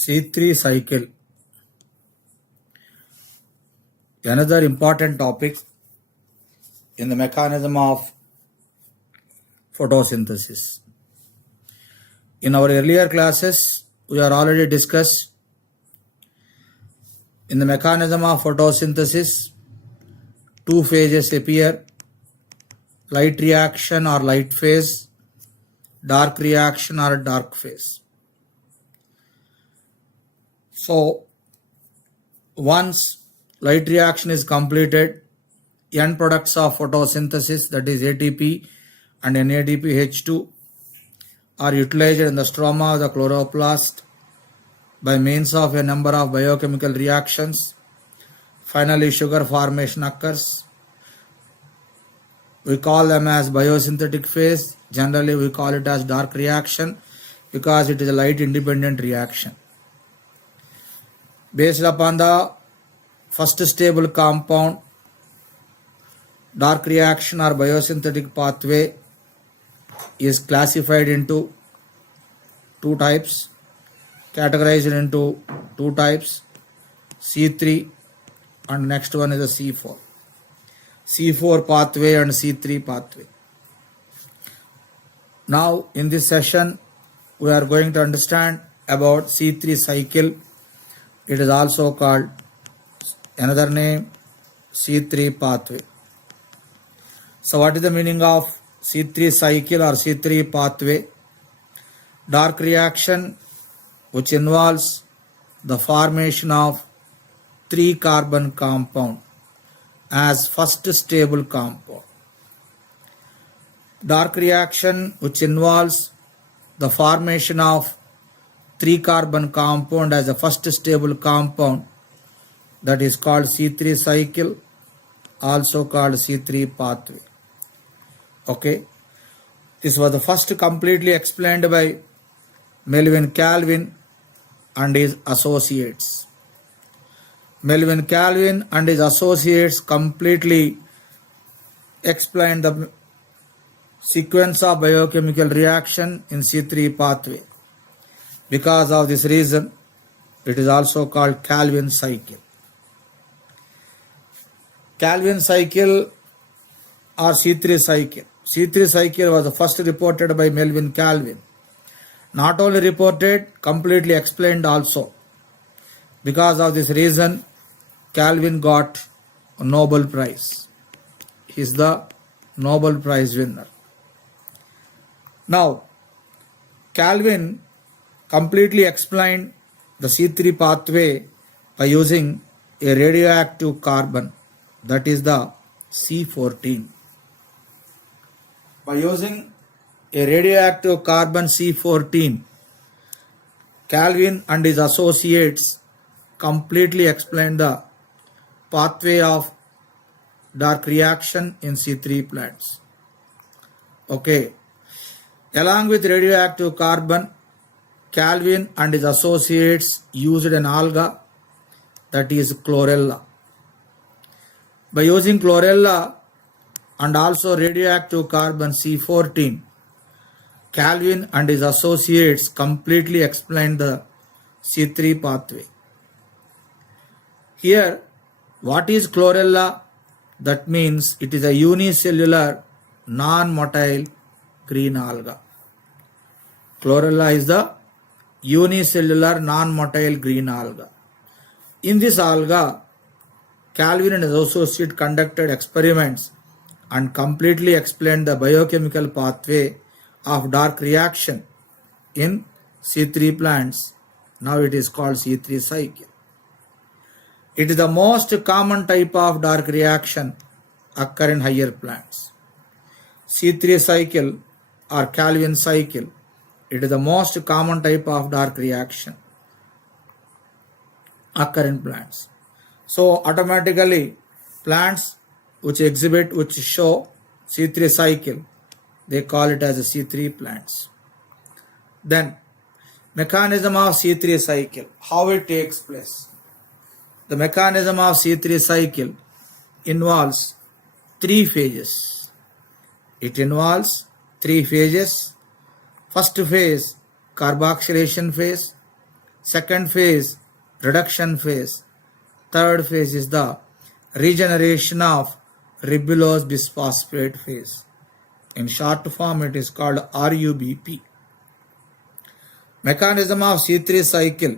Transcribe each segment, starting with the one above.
C3 cycle. Another important topic in the mechanism of photosynthesis. In our earlier classes, we are already discussed in the mechanism of photosynthesis, two phases appear: light reaction or light phase, dark reaction or dark phase. So, once light reaction is completed, end products of photosynthesis, that is ATP and NADPH2, are utilized in the stroma of the chloroplast by means of a number of biochemical reactions. Finally, sugar formation occurs. We call them as biosynthetic phase. Generally, we call it as dark reaction because it is a light independent reaction. Based upon the first stable compound, dark reaction or biosynthetic pathway is classified into two types, categorized into two types, C3 and next one is a C4. C4 pathway and C3 pathway. Now in this session we are going to understand about C3 cycle. It is also called another name C3 pathway. So what is the meaning of C3 cycle or C3 pathway? Dark reaction which involves the formation of 3-carbon compound as first stable compound. Dark reaction which involves the formation of 3-carbon compound as a first stable compound, that is called C3 cycle, also called C3 pathway. Okay, this was the first completely explained by Melvin Calvin and his associates. Melvin Calvin and his associates completely explained the sequence of biochemical reaction in C3 pathway. Because of this reason, it is also called Calvin cycle. Calvin cycle or C3 cycle. C3 cycle was the first reported by Melvin Calvin. Not only reported, completely explained also. Because of this reason, Calvin got a Nobel Prize. He is the Nobel Prize winner. Now, Calvin completely explained the C3 pathway by using a radioactive carbon, that is the C14. By using a radioactive carbon C14, Calvin and his associates completely explained the pathway of dark reaction in C3 plants. Okay. Along with radioactive carbon, Calvin and his associates used an alga, that is chlorella. By using chlorella and also radioactive carbon C14, Calvin and his associates completely explained the C3 pathway. Here, what is chlorella? That means it is a unicellular non-motile green alga. Chlorella is the unicellular non-motile green alga. In this alga, Calvin and his associates conducted experiments and completely explained the biochemical pathway of dark reaction in C3 plants. Now it is called C3 cycle. It is the most common type of dark reaction occur in higher plants. C3 cycle or Calvin cycle, it is the most common type of dark reaction occur in plants. So automatically plants which show C3 cycle, they call it as a C3 plants. Then mechanism of C3 cycle, how it takes place. The mechanism of C3 cycle involves 3 phases. It involves 3 phases. First phase, carboxylation phase. Second phase, reduction phase. Third phase is the regeneration of ribulose bisphosphate phase. In short form, it is called RUBP. Mechanism of C3 cycle,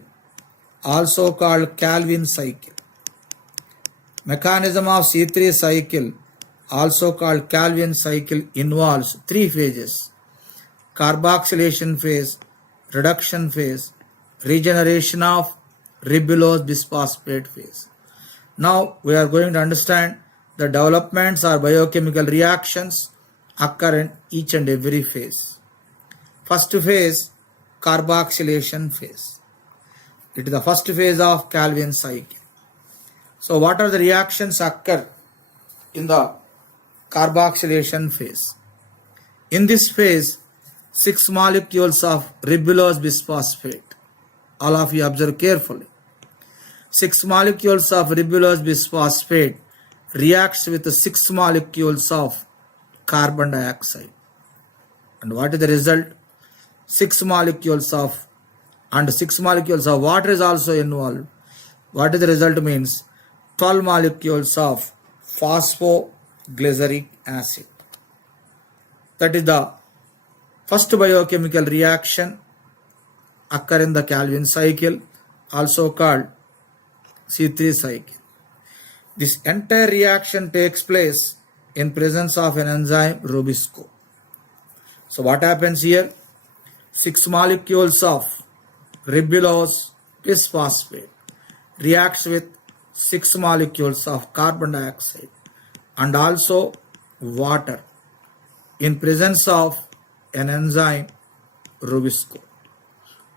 also called Calvin cycle. Mechanism of C3 cycle, also called Calvin cycle, involves three phases: carboxylation phase, reduction phase, regeneration of ribulose bisphosphate phase. Now we are going to understand the developments or biochemical reactions occur in each and every phase. First phase, carboxylation phase. It is the first phase of Calvin cycle. So what are the reactions occur in the carboxylation phase? In this phase, 6 molecules of ribulose bisphosphate. All of you observe carefully. 6 molecules of ribulose bisphosphate reacts with 6 molecules of carbon dioxide. And what is the result? 6 molecules of water is also involved. What is the result means? 12 molecules of phosphoglyceric acid. That is the first biochemical reaction occur in the Calvin cycle, also called C3 cycle. This entire reaction takes place in presence of an enzyme Rubisco. So what happens here? 6 molecules of ribulose bisphosphate reacts with 6 molecules of carbon dioxide and also water in presence of an enzyme Rubisco.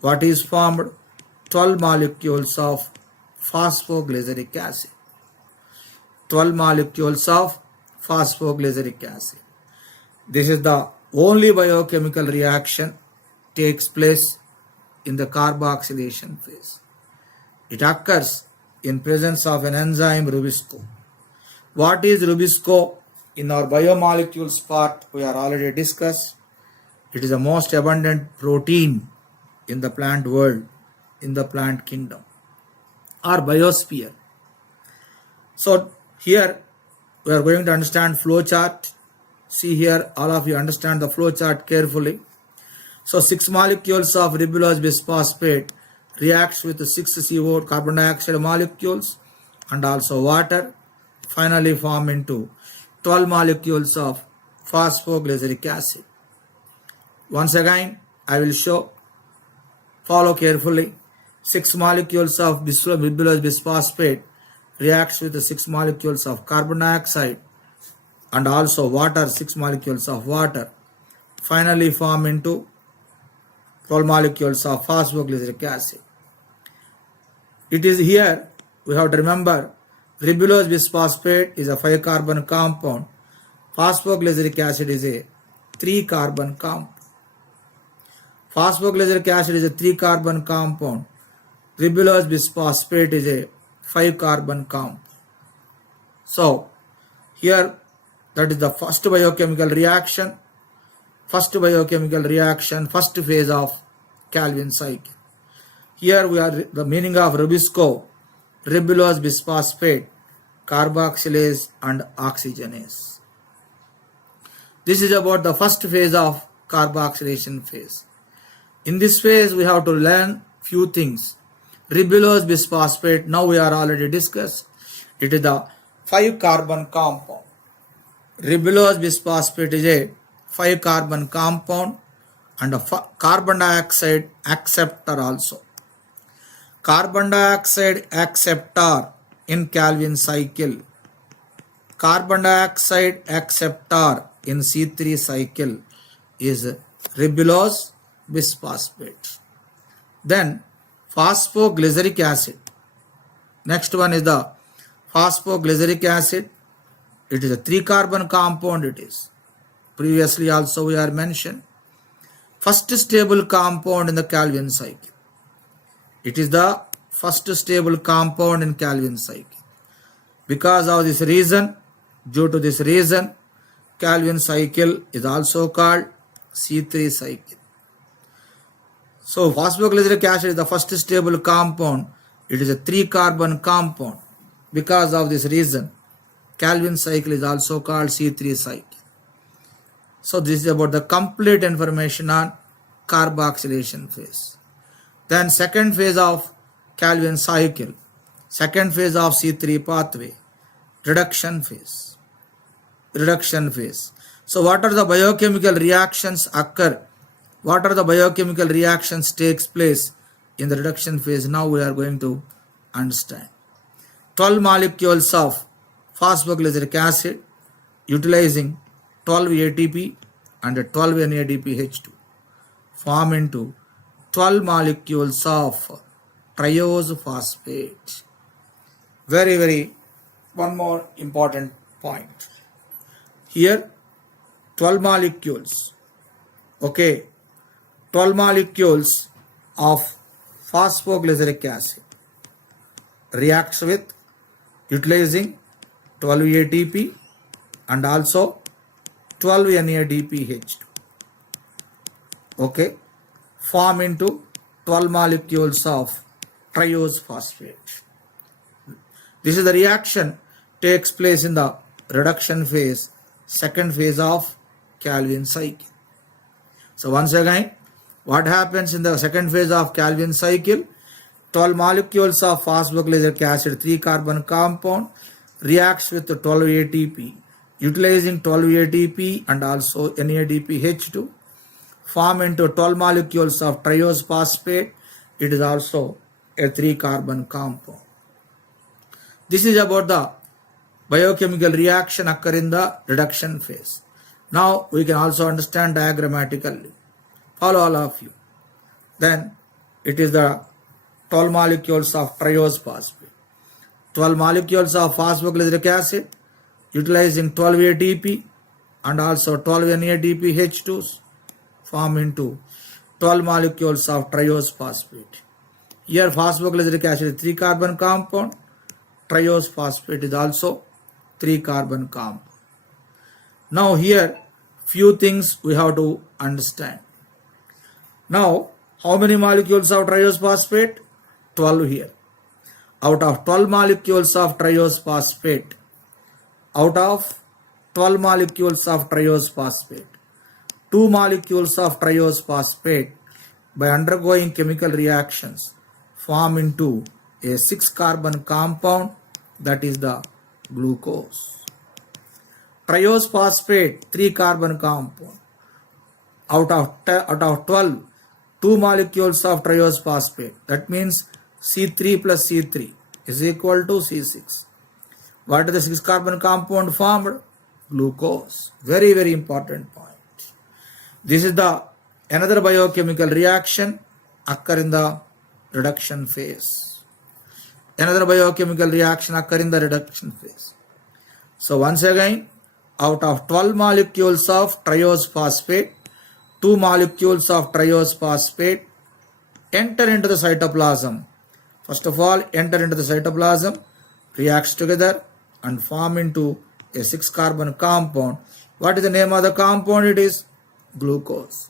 What is formed? 12 molecules of phosphoglyceric acid. 12 molecules of phosphoglyceric acid. This is the only biochemical reaction takes place in the carboxylation phase. It occurs in presence of an enzyme Rubisco. What is Rubisco? In our biomolecules part, we are already discussed. It is the most abundant protein in the plant world, in the plant kingdom or biosphere. So here we are going to understand flow chart. See here, all of you understand the flow chart carefully. So 6 molecules of ribulose bisphosphate reacts with the 6 CO carbon dioxide molecules and also water, finally form into 12 molecules of phosphoglyceric acid. Once again, I will show. Follow carefully. 6 molecules of ribulose bisphosphate reacts with the 6 molecules of carbon dioxide and also water, 6 molecules of water, finally form into 12 molecules of phosphoglyceric acid. It is here we have to remember ribulose bisphosphate is a 5 carbon compound. Phosphoglyceric acid is a 3 carbon compound. Phosphoglyceric acid is a 3 carbon compound. Ribulose bisphosphate is a 5 carbon compound. So here that is the first biochemical reaction. First phase of Calvin cycle. Here we are the meaning of Rubisco, ribulose bisphosphate, carboxylase and oxygenase. This is about the first phase of carboxylation phase. In this phase we have to learn few things. Ribulose bisphosphate, now we are already discussed. It is the 5 carbon compound. Ribulose bisphosphate is a 5 carbon compound and a carbon dioxide acceptor also. Carbon dioxide acceptor in Calvin cycle. Carbon dioxide acceptor in C3 cycle is ribulose bisphosphate. Then phosphoglyceric acid. Next one is the phosphoglyceric acid. It is a 3 carbon compound. It is previously also we are mentioned. First stable compound in the Calvin cycle. It is the first stable compound in Calvin cycle. Because of this reason, due to this reason, Calvin cycle is also called C3 cycle. So phosphoglyceric acid is the first stable compound. It is a 3-carbon compound. Because of this reason, Calvin cycle is also called C3 cycle. So this is about the complete information on carboxylation phase. Then second phase of Calvin cycle, second phase of C3 pathway, reduction phase. Reduction phase. So what are the biochemical reactions occur? What are the biochemical reactions takes place in the reduction phase? Now we are going to understand. 12 molecules of phosphoglyceric acid utilizing 12 ATP and 12 NADPH2 form into 12 molecules of triose phosphate. Very one more important point. Here 12 molecules, okay, 12 molecules of phosphoglyceric acid reacts with utilizing 12 ATP and also 12 NADPH2, okay, form into 12 molecules of triose phosphate. This is the reaction takes place in the reduction phase, second phase of Calvin cycle. So once again, what happens in the second phase of Calvin cycle? 12 molecules of phosphoglyceric acid 3-carbon compound reacts with 12 ATP utilizing 12 ATP and also NADPH2 form into 12 molecules of triose phosphate. It is also a 3-carbon compound. This is about the biochemical reaction occur in the reduction phase. Now we can also understand diagrammatically. Follow all of you. Then it is the 12 molecules of triose phosphate. 12 molecules of phosphoglyceric acid utilizing 12 ATP and also 12 NADPH2s form into 12 molecules of triose phosphate. Here phosphoglyceric acid is 3-carbon compound. Triose phosphate is also 3-carbon compound. Now here few things we have to understand. Now how many molecules of triose phosphate? 12 here. Out of 12 molecules of triose phosphate, out of 12 molecules of triose phosphate, 2 molecules of triose phosphate by undergoing chemical reactions form into a 6-carbon compound, that is the glucose. Triose phosphate 3-carbon compound. Out of 12, 2 molecules of triose phosphate, that means C3 plus C3 is equal to C6. What is the 6-carbon compound formed? Glucose. Very important point. This is the another biochemical reaction occur in the reduction phase. Another biochemical reaction occur in the reduction phase. So once again, out of 12 molecules of triose phosphate, 2 molecules of triose phosphate enter into the cytoplasm. First of all, enter into the cytoplasm, reacts together and form into a 6-carbon compound. What is the name of the compound? It is glucose.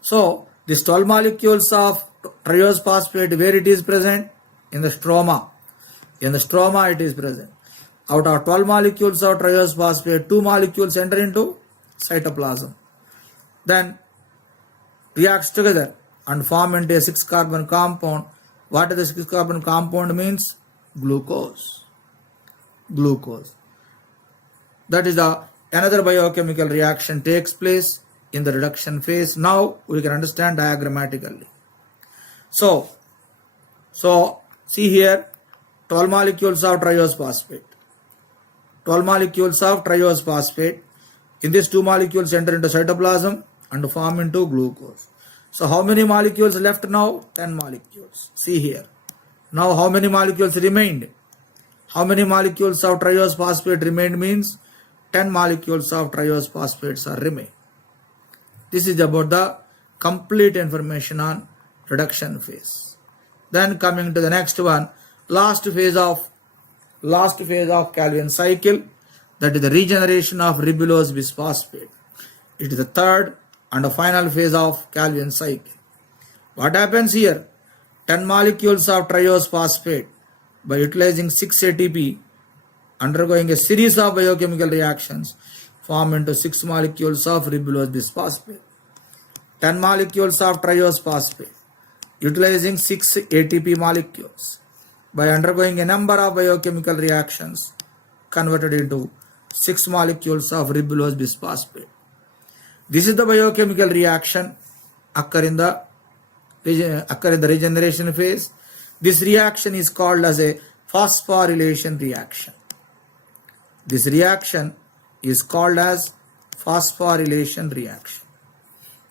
So this 12 molecules of triose phosphate, where it is present? In the stroma. In the stroma it is present. Out of 12 molecules of triose phosphate, 2 molecules enter into cytoplasm. Then reacts together and form into a 6-carbon compound. What is the 6-carbon compound means? Glucose. Glucose. That is the another biochemical reaction takes place in the reduction phase. Now we can understand diagrammatically. So see here 12 molecules of triose phosphate. 12 molecules of triose phosphate. In these 2 molecules enter into cytoplasm and form into glucose. So how many molecules left now? 10 molecules. See here. Now how many molecules remained? How many molecules of triose phosphate remained means 10 molecules of triose phosphates are remain. This is about the complete information on reduction phase. Then coming to the next one, last phase of Calvin cycle, that is the regeneration of ribulose bisphosphate. It is the third and the final phase of Calvin cycle. What happens here? 10 molecules of triose phosphate by utilizing 6 ATP undergoing a series of biochemical reactions form into 6 molecules of ribulose bisphosphate. 10 molecules of triose phosphate utilizing 6 ATP molecules by undergoing a number of biochemical reactions converted into 6 molecules of ribulose bisphosphate. This is the biochemical reaction occur in the regeneration phase. This reaction is called as a phosphorylation reaction. This reaction is called as phosphorylation reaction.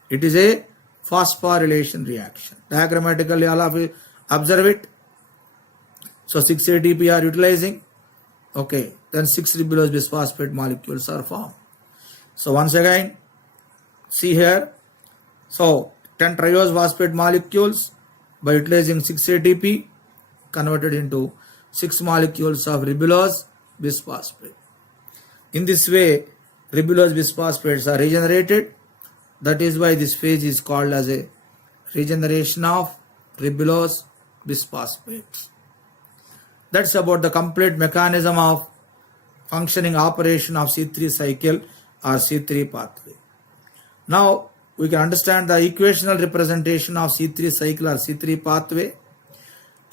It is a phosphorylation reaction. Diagrammatically, all of you observe it. So 6 ATP are utilizing. Okay, then 6 ribulose bisphosphate molecules are formed. So once again, see here. So 10 triose phosphate molecules by utilizing 6 ATP converted into 6 molecules of ribulose bisphosphate. In this way, ribulose bisphosphates are regenerated. That is why this phase is called as a regeneration of ribulose bisphosphates. That's about the complete mechanism of functioning operation of C3 cycle or C3 pathway. Now we can understand the equational representation of C3 cycle or C3 pathway.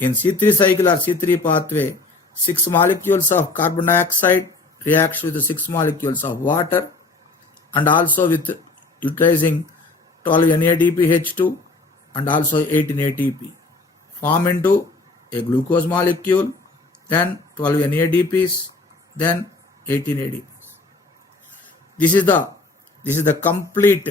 In C3 cycle or C3 pathway, 6 molecules of carbon dioxide reacts with 6 molecules of water and also with utilizing 12 NADPH2 and also 18 ATP form into a glucose molecule, then 12 NADPs, then 18 ADPs. This is the complete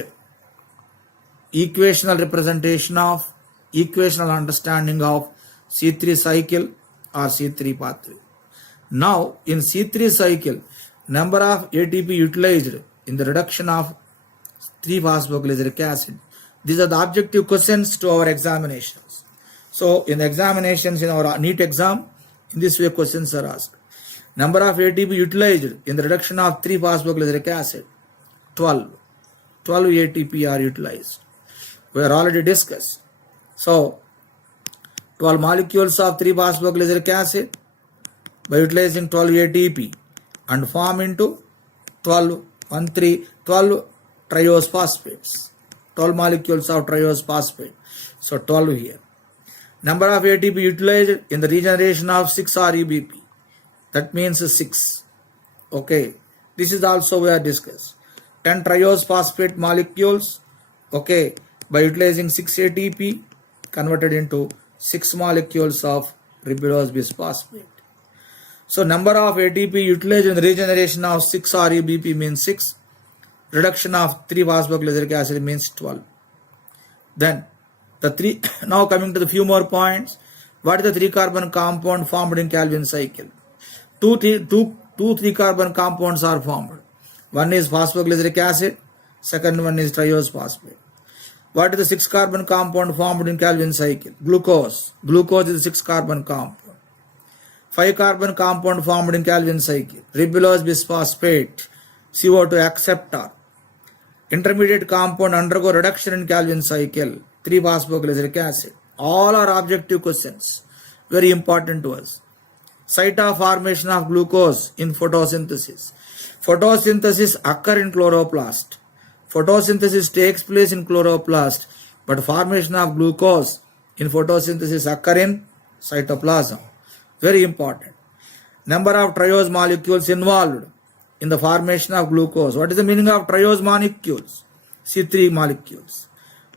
equational representation of equational understanding of C3 cycle or C3 pathway. Now in C3 cycle, number of ATP utilized in the reduction of 3-phosphoglyceric acid. These are the objective questions to our examinations. So in the examinations in our NEET exam, in this way questions are asked. Number of ATP utilized in the reduction of 3-phosphoglyceric acid, 12. 12 ATP are utilized. We are already discussed. So 12 molecules of 3-phosphoglyceric acid by utilizing 12 ATP and form into 12 triose phosphates. 12 molecules of triose phosphate. So 12 here. Number of ATP utilized in the regeneration of 6 RUBP. That means 6. Okay. This is also we are discussed. 10 triose phosphate molecules. Okay. By utilizing 6 ATP converted into 6 molecules of ribulose bisphosphate. So number of ATP utilized in the regeneration of 6 RUBP means 6. Reduction of 3-phosphoglyceric acid means 12. Then now coming to the few more points. What is the 3-carbon compound formed in Calvin cycle? Two 3-carbon compounds are formed. One is phosphoglyceric acid, second one is triose phosphate. What is the 6-carbon compound formed in Calvin cycle? Glucose. Glucose is a 6-carbon compound. 5-carbon compound formed in Calvin cycle. Ribulose bisphosphate, CO2 acceptor. Intermediate compound undergo reduction in Calvin cycle, 3-phosphoglyceric acid. All are objective questions, very important to us. Site of formation of glucose in photosynthesis. Photosynthesis occur in chloroplast. Photosynthesis takes place in chloroplast, but formation of glucose in photosynthesis occur in cytoplasm. Very important. Number of triose molecules involved in the formation of glucose. What is the meaning of triose molecules? C3 molecules.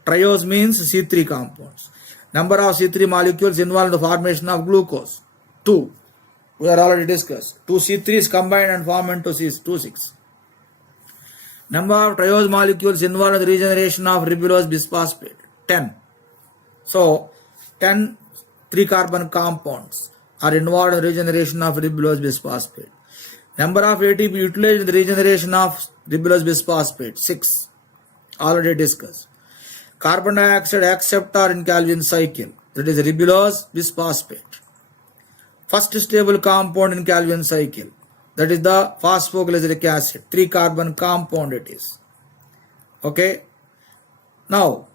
Triose means C3 compounds. Number of C3 molecules involved in the formation of glucose. 2. We are already discussed. 2 C3s combined and form into 2,6. Number of triose molecules involved in the regeneration of ribulose bisphosphate. 10. So 10 3-carbon compounds are involved in the regeneration of ribulose bisphosphate. Number of ATP utilized in the regeneration of ribulose bisphosphate, 6. Already discussed. Carbon dioxide acceptor in Calvin cycle, that is ribulose bisphosphate. First stable compound in Calvin cycle, that is the phosphoglyceric acid, 3-carbon compound it is. Okay. Now,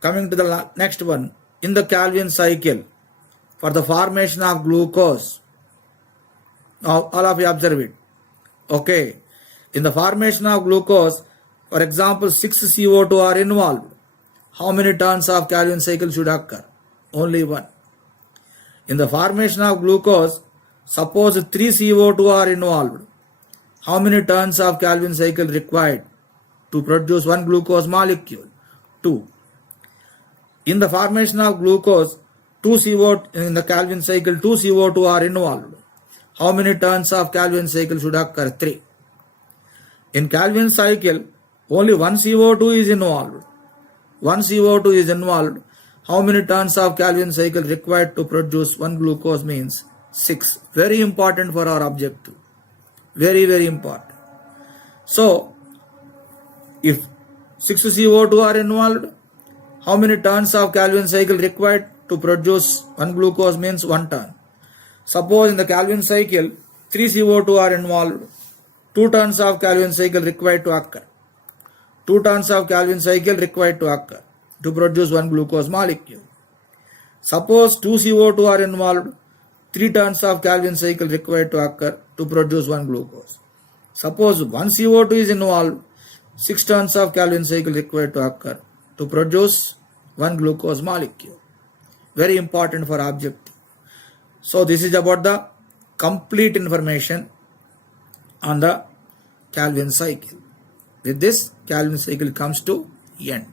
Coming to the next one, in the Calvin cycle, for the formation of glucose, now all of you observe it. Okay, in the formation of glucose, for example, 6 CO2 are involved. How many turns of Calvin cycle should occur? Only one. In the formation of glucose, suppose 3 CO2 are involved. How many turns of Calvin cycle required to produce one glucose molecule? 2. In the formation of glucose, in the Calvin cycle, 2 CO2 are involved. How many turns of Calvin cycle should occur? 3. In Calvin cycle, only 1 CO2 is involved. 1 CO2 is involved. How many turns of Calvin cycle required to produce one glucose means 6. Very important for our objective. Very, very important. So, if 6 CO2 are involved, how many turns of Calvin cycle required to produce one glucose means 1 turn. Suppose in the Calvin cycle, 3 CO2 are involved, 2 turns of Calvin cycle required to occur. 2 turns of Calvin cycle required to occur to produce one glucose molecule. Suppose 2 CO2 are involved, 3 turns of Calvin cycle required to occur to produce one glucose. Suppose 1 CO2 is involved, 6 turns of Calvin cycle required to occur to produce one glucose molecule. Very important for objective. So this is about the complete information on the Calvin cycle. With this, Calvin cycle comes to end.